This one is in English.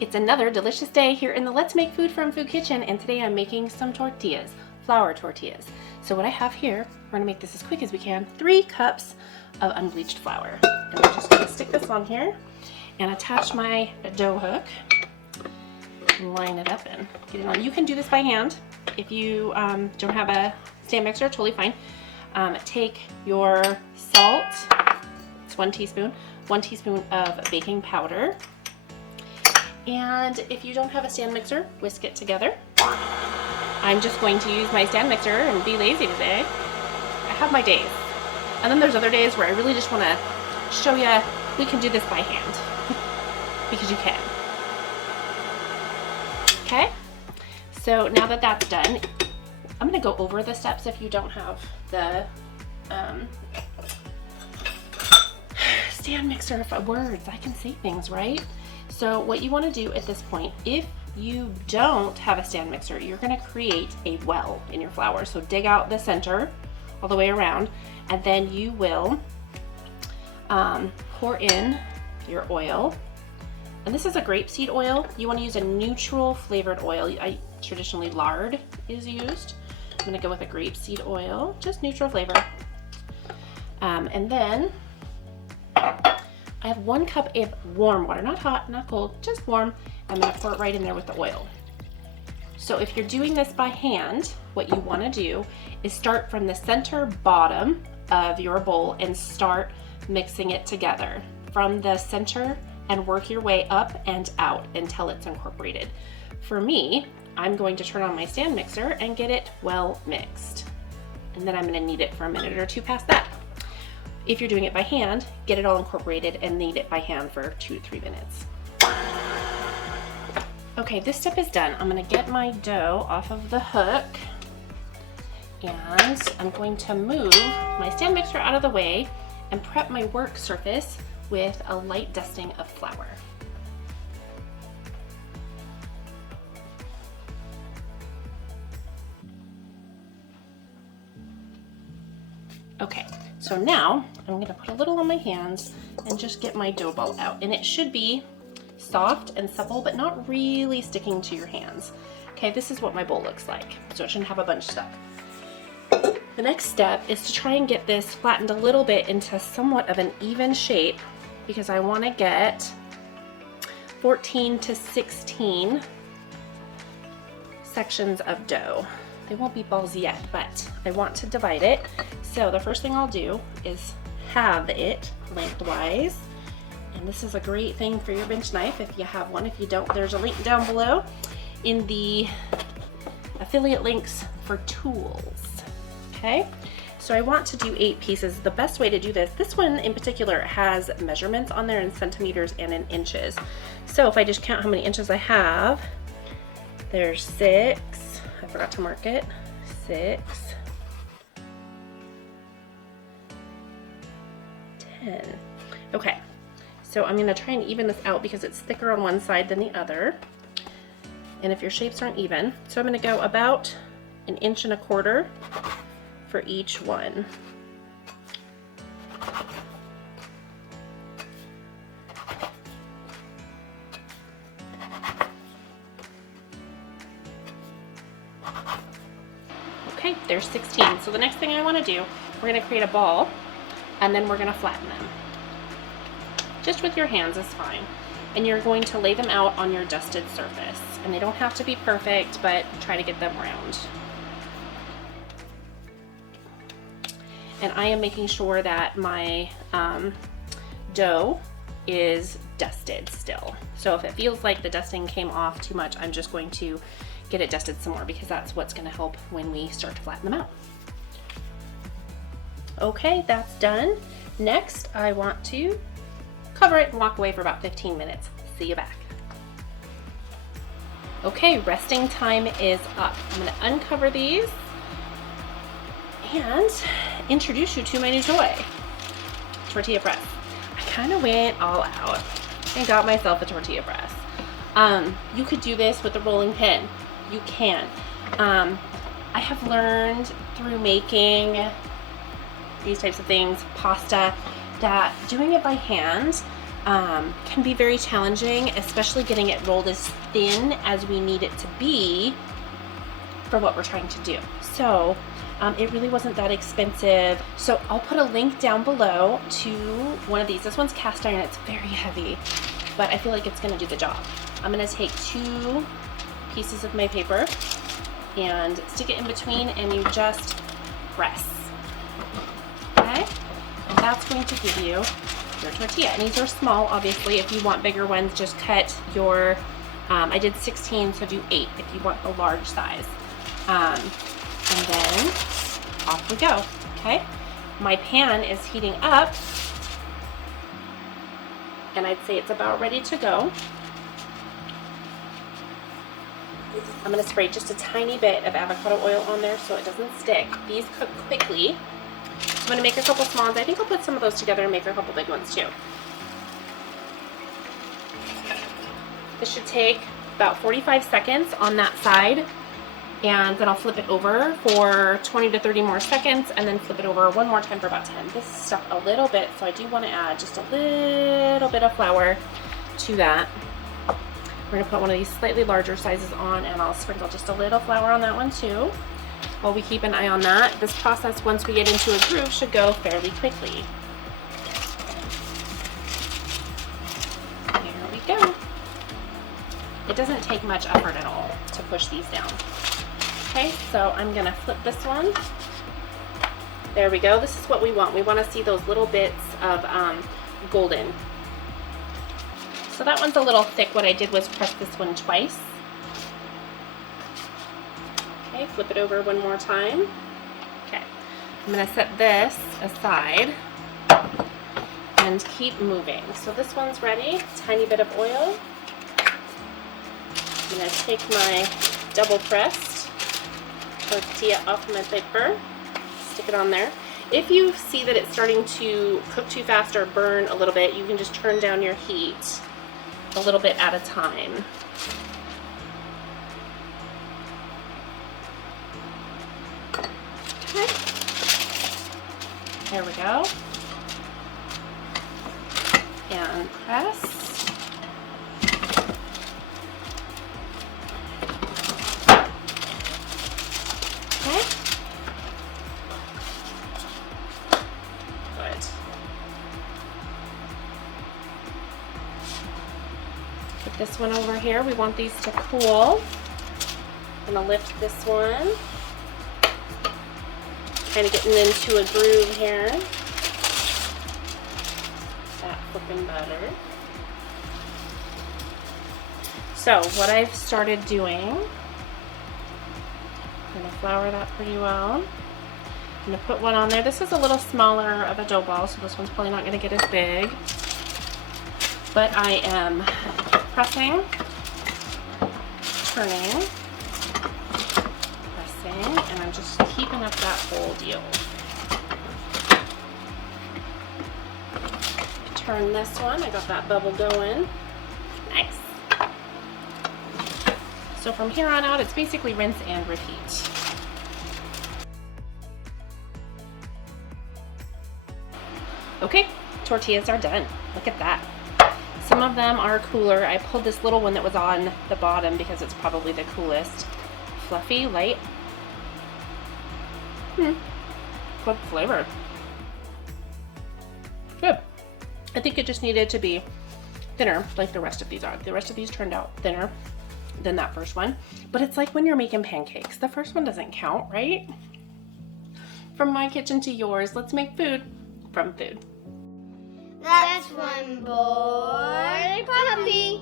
It's another delicious day here in the Let's Make Food from Food Kitchen, and today I'm making some tortillas, flour tortillas. So what I have here, we're gonna make this as quick as we can, 3 cups of unbleached flour. And I'm just gonna stick this on here and attach my dough hook, line it up and get it on. You can do this by hand. If you don't have a stand mixer, totally fine. Take your salt, it's 1 teaspoon, 1 teaspoon of baking powder, and if you don't have a stand mixer, whisk it together. I'm just going to use my stand mixer and be lazy today. I have my days. And then there's other days where I really just want to show you we can do this by hand. Because you can. Okay? So now that that's done, I'm going to go over the steps if you don't have the stand mixer for words. I can say things, right? So what you want to do at this point, if you don't have a stand mixer, you're going to create a well in your flour. So dig out the center all the way around, and then you will pour in your oil. And this is a grapeseed oil. You want to use a neutral flavored oil. Traditionally lard is used. I'm going to go with a grapeseed oil, just neutral flavor. And then I have 1 cup of warm water, not hot, not cold, just warm. I'm going to pour it right in there with the oil. So if you're doing this by hand, what you want to do is start from the center bottom of your bowl and start mixing it together from the center and work your way up and out until it's incorporated. For me, I'm going to turn on my stand mixer and get it well mixed. And then I'm going to knead it for a minute or 2 past that. If you're doing it by hand, get it all incorporated and knead it by hand for 2 to 3 minutes. Okay, this step is done. I'm going to get my dough off of the hook, and I'm going to move my stand mixer out of the way and prep my work surface with a light dusting of flour. Okay, so now I'm going to put a little on my hands and just get my dough ball out. And it should be soft and supple, but not really sticking to your hands. Okay, this is what my bowl looks like, so it shouldn't have a bunch stuck. The next step is to try and get this flattened a little bit into somewhat of an even shape, because I want to get 14 to 16 sections of dough. They won't be balls yet, but I want to divide it. So the first thing I'll do is halve it lengthwise. And this is a great thing for your bench knife if you have one. If you don't, there's a link down below in the affiliate links for tools. Okay, so I want to do 8 pieces. The best way to do this one in particular has measurements on there in centimeters and in inches. So if I just count how many inches I have, there's 6. I forgot to mark it. 6, 10. Okay, so I'm gonna try and even this out because it's thicker on one side than the other. And if your shapes aren't even, so I'm gonna go about 1.25 inches for each one. Okay, there's 16. So the next thing I want to do, we're going to create a ball, and then we're going to flatten them. Just with your hands is fine. And you're going to lay them out on your dusted surface. And they don't have to be perfect, but try to get them round. And I am making sure that my dough is dusted still. So if it feels like the dusting came off too much, I'm just going to get it dusted some more, because that's what's going to help when we start to flatten them out. Okay, that's done. Next, I want to cover it and walk away for about 15 minutes. See you back. Okay, resting time is up. I'm going to uncover these and introduce you to my new toy, tortilla press. I kind of went all out and got myself a tortilla press. You could do this with a rolling pin. You can. I have learned through making these types of things, pasta, that doing it by hand can be very challenging, especially getting it rolled as thin as we need it to be for what we're trying to do. So it really wasn't that expensive. So I'll put a link down below to one of these. This one's cast iron, it's very heavy, but I feel like it's gonna do the job. I'm gonna take 2 pieces of my paper and stick it in between, and you just press, okay? And that's going to give you your tortilla. And these are small, obviously. If you want bigger ones, just cut your, I did 16, so do 8 if you want the large size. And then off we go, okay? My pan is heating up, and I'd say it's about ready to go. I'm gonna spray just a tiny bit of avocado oil on there so it doesn't stick. These cook quickly. So I'm gonna make a couple small ones. I think I'll put some of those together and make a couple big ones too. This should take about 45 seconds on that side, and then I'll flip it over for 20 to 30 more seconds, and then flip it over one more time for about 10. This is stuck a little bit, so I do want to add just a little bit of flour to that. We're gonna put one of these slightly larger sizes on, and I'll sprinkle just a little flour on that one too. While we keep an eye on that, this process, once we get into a groove, should go fairly quickly. Here we go. It doesn't take much effort at all to push these down. Okay, so I'm gonna flip this one. There we go. This is what we want. We want to see those little bits of golden. So that one's a little thick. What I did was press this one twice. Okay, flip it over one more time. Okay, I'm gonna set this aside and keep moving. So this one's ready. Tiny bit of oil. I'm gonna take my double pressed tortilla off my paper, stick it on there. If you see that it's starting to cook too fast or burn a little bit, you can just turn down your heat a little bit at a time. Okay. There we go. And press. Okay. Good. Put this one over here. We want these to cool. I'm gonna lift this one. Kind of getting into a groove here. That flipping butter. So what I've started doing, I'm gonna flour that pretty well. I'm gonna put one on there. This is a little smaller of a dough ball, so this one's probably not gonna get as big. But I am pressing, turning, pressing, and I'm just keeping up that whole deal. Turn this one, I got that bubble going. Nice. So from here on out, it's basically rinse and repeat. Okay, tortillas are done. Look at that. Some of them are cooler. I pulled this little one that was on the bottom because it's probably the coolest. Fluffy, light. Good flavor. Good. I think it just needed to be thinner like the rest of these are. The rest of these turned out thinner than that first one. But it's like when you're making pancakes. The first one doesn't count, right? From my kitchen to yours, let's make food from food. That's one boy puppy.